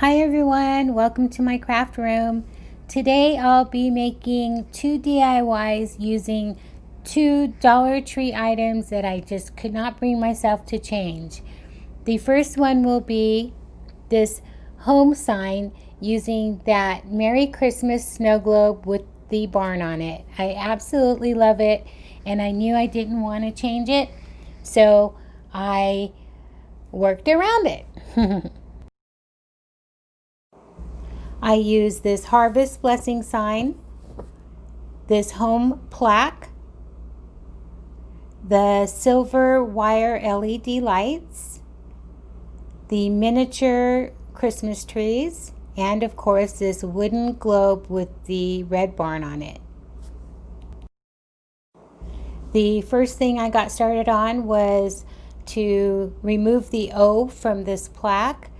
Hi everyone, welcome to my craft room. Today I'll be making 2 DIYs using 2 Dollar Tree items that I just could not bring myself to change. The first one will be this home sign using that Merry Christmas snow globe with the barn on it. I absolutely love it, and I knew I didn't want to change it, so I worked around it. I use this harvest blessing sign, this home plaque, the silver wire LED lights, the miniature Christmas trees, and of course this wooden globe with the red barn on it. The first thing I got started on was to remove the O from this plaque.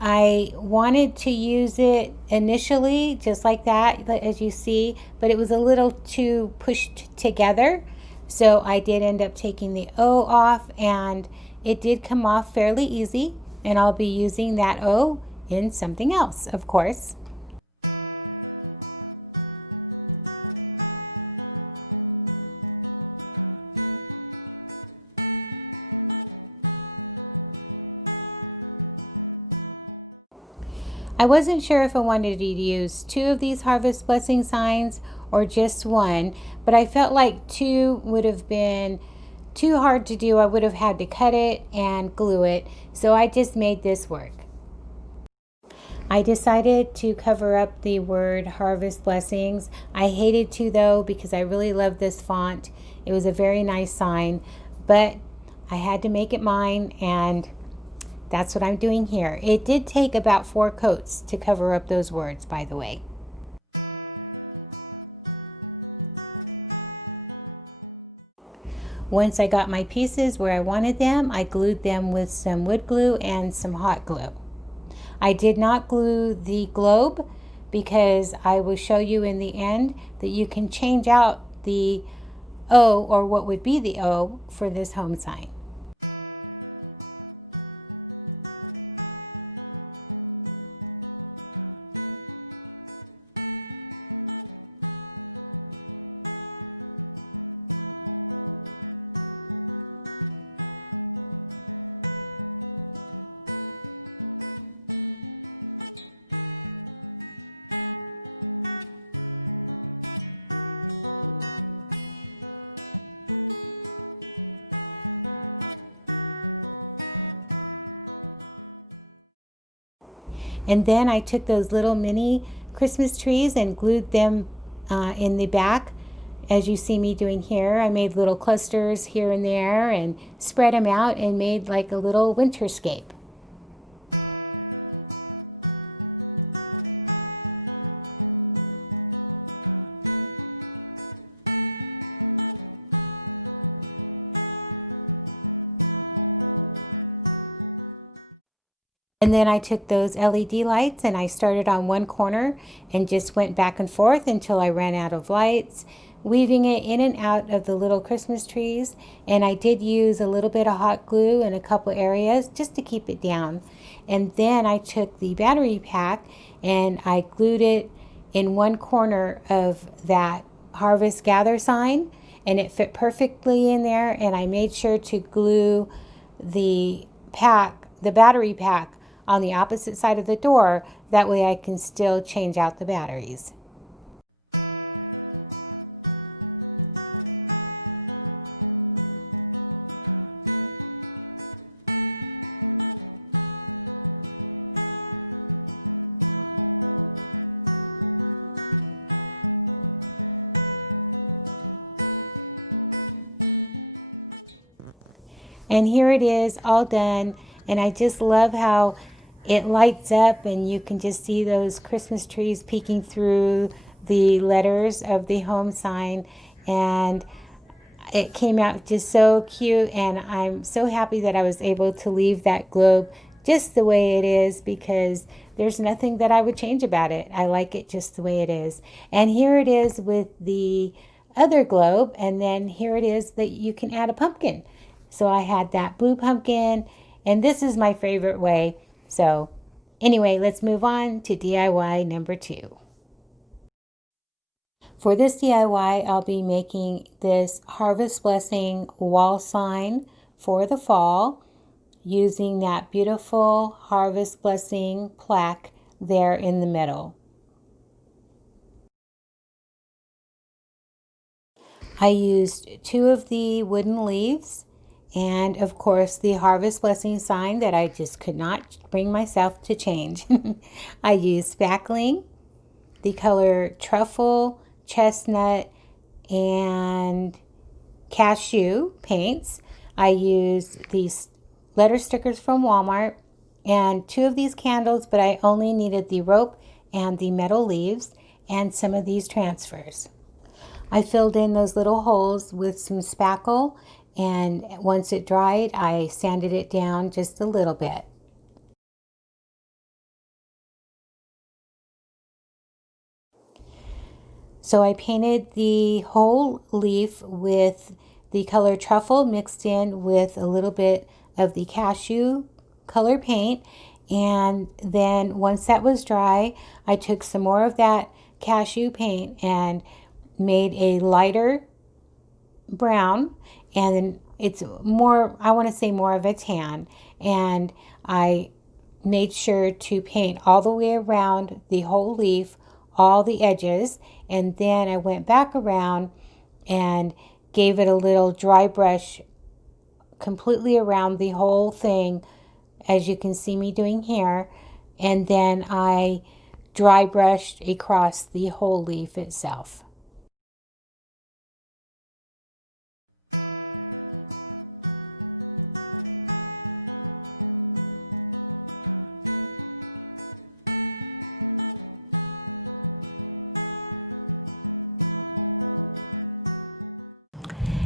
I wanted to use it initially just like that, as you see, but it was a little too pushed together. So I did end up taking the O off, and it did come off fairly easy. And I'll be using that O in something else, of course. I wasn't sure if I wanted to use 2 of these harvest blessing signs or just one, but I felt like 2 would have been too hard to do. I would have had to cut it and glue it, so I just made this work. I decided to cover up the word harvest blessings. I hated to though, because I really love this font. It was a very nice sign, but I had to make it mine, and that's what I'm doing here. It did take about 4 coats to cover up those words, by the way. Once I got my pieces where I wanted them, I glued them with some wood glue and some hot glue. I did not glue the globe because I will show you in the end that you can change out the O, or what would be the O, for this home sign. And then I took those little mini Christmas trees and glued them in the back, as you see me doing here. I made little clusters here and there and spread them out and made like a little winterscape. And then I took those LED lights and I started on one corner and just went back and forth until I ran out of lights, weaving it in and out of the little Christmas trees. And I did use a little bit of hot glue in a couple areas just to keep it down. And then I took the battery pack and I glued it in one corner of that Harvest Gather sign, and it fit perfectly in there. And I made sure to glue the battery pack on the opposite side of the door. That way I can still change out the batteries. And here it is all done, and I just love how it lights up and you can just see those Christmas trees peeking through the letters of the home sign, and it came out just so cute. And I'm so happy that I was able to leave that globe just the way it is, because there's nothing that I would change about it. I like it just the way it is. And here it is with the other globe, and then here it is that you can add a pumpkin. So I had that blue pumpkin, and this is my favorite way. So Anyway, let's move on to DIY number 2. For this DIY, I'll be making this Harvest Blessing wall sign for the fall using that beautiful Harvest Blessing plaque there in the middle. I used 2 of the wooden leaves and of course the Harvest Blessing sign that I just could not bring myself to change. I used spackling, the color truffle, chestnut, and cashew paints. I used these letter stickers from Walmart and 2 of these candles, but I only needed the rope and the metal leaves and some of these transfers. I filled in those little holes with some spackle, and once it dried, I sanded it down just a little bit. So I painted the whole leaf with the color truffle mixed in with a little bit of the cashew color paint. And then once that was dry, I took some more of that cashew paint and made a lighter brown, and then it's more, I want to say more of a tan, and I made sure to paint all the way around the whole leaf, all the edges, and then I went back around and gave it a little dry brush completely around the whole thing, as you can see me doing here, and then I dry brushed across the whole leaf itself.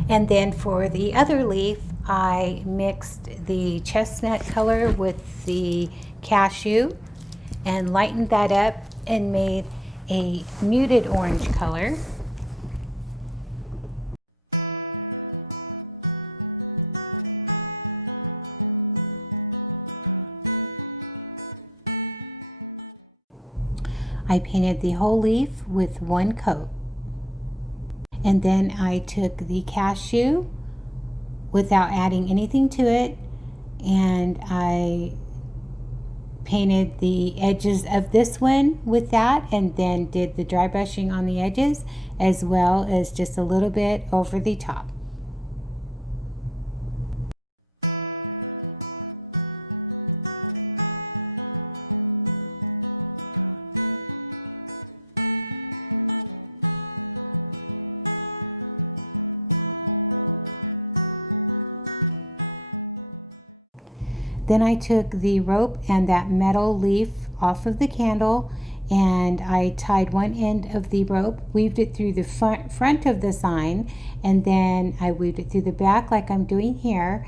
And then for the other leaf, I mixed the chestnut color with the cashew and lightened that up and made a muted orange color. I painted the whole leaf with one coat. And then I took the cashew without adding anything to it, and I painted the edges of this one with that, and then did the dry brushing on the edges as well as just a little bit over the top. Then I took the rope and that metal leaf off of the candle, and I tied one end of the rope, weaved it through the front of the sign, and then I weaved it through the back like I'm doing here.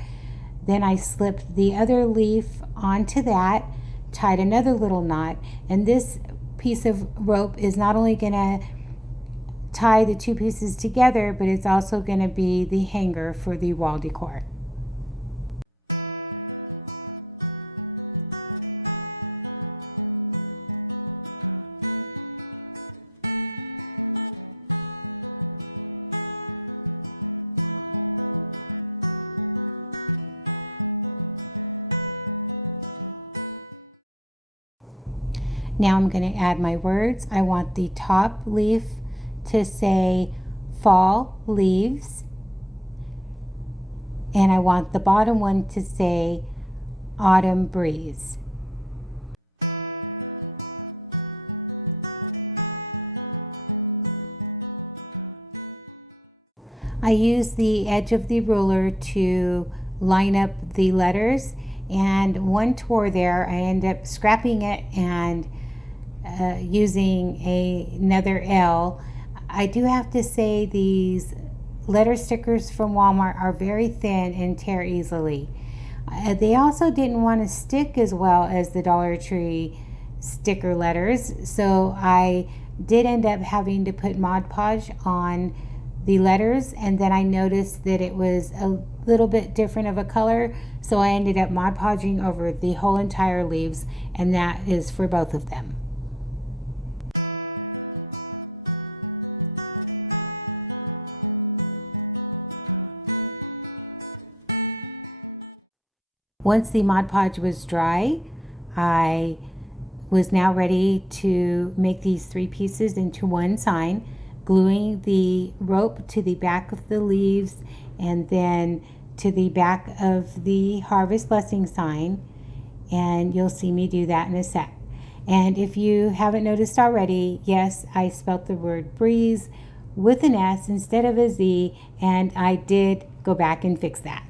Then I slipped the other leaf onto that, tied another little knot, and this piece of rope is not only going to tie the 2 pieces together, but it's also going to be the hanger for the wall decor. Now I'm going to add my words. I want the top leaf to say fall leaves, and I want the bottom one to say autumn breeze. I use the edge of the ruler to line up the letters, and one tore there. I end up scrapping it and using another L. I do have to say these letter stickers from Walmart are very thin and tear easily. They also didn't want to stick as well as the Dollar Tree sticker letters, so I did end up having to put Mod Podge on the letters, and then I noticed that it was a little bit different of a color, so I ended up Mod Podging over the whole entire leaves, and that is for both of them. Once the Mod Podge was dry, I was now ready to make these 3 pieces into one sign, gluing the rope to the back of the leaves and then to the back of the Harvest Blessing sign, and you'll see me do that in a sec. And if you haven't noticed already, yes, I spelt the word breeze with an S instead of a Z, and I did go back and fix that.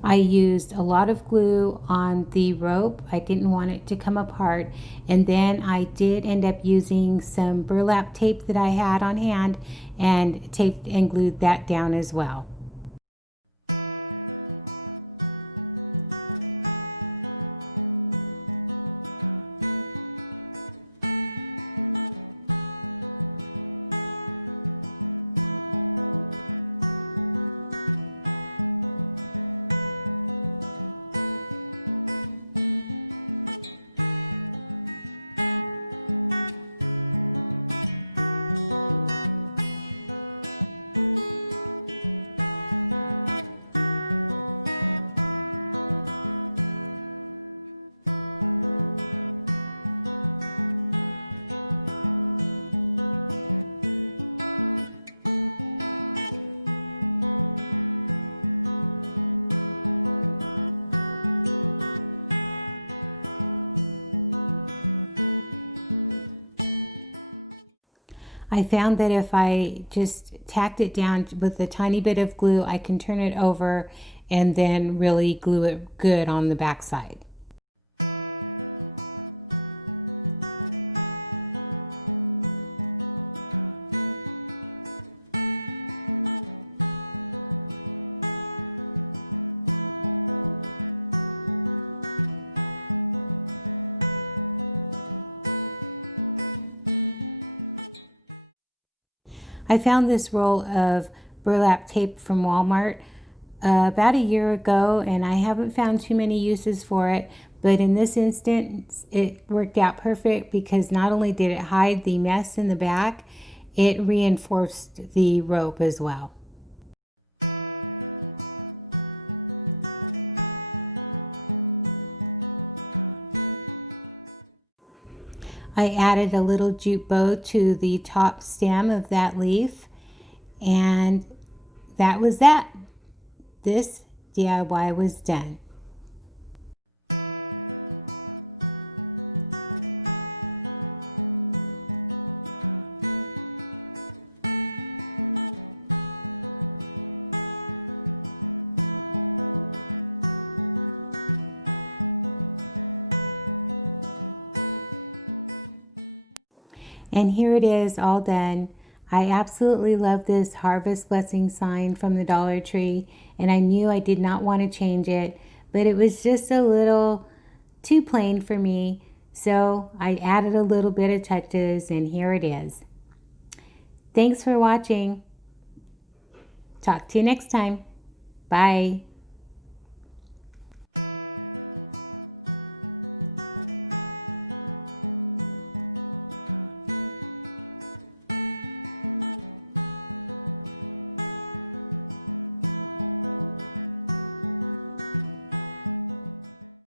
I used a lot of glue on the rope. I didn't want it to come apart. And then I did end up using some burlap tape that I had on hand and taped and glued that down as well. I found that if I just tacked it down with a tiny bit of glue, I can turn it over and then really glue it good on the back side. I found this roll of burlap tape from Walmart about a year ago, and I haven't found too many uses for it, but in this instance it worked out perfect because not only did it hide the mess in the back, it reinforced the rope as well. I added a little jute bow to the top stem of that leaf, and that was that. This DIY was done. And here it is all done. I absolutely love this Harvest Blessing sign from the Dollar Tree, and I knew I did not want to change it, but it was just a little too plain for me, so I added a little bit of touches, and here it is. Thanks for watching. Talk to you next time. Bye.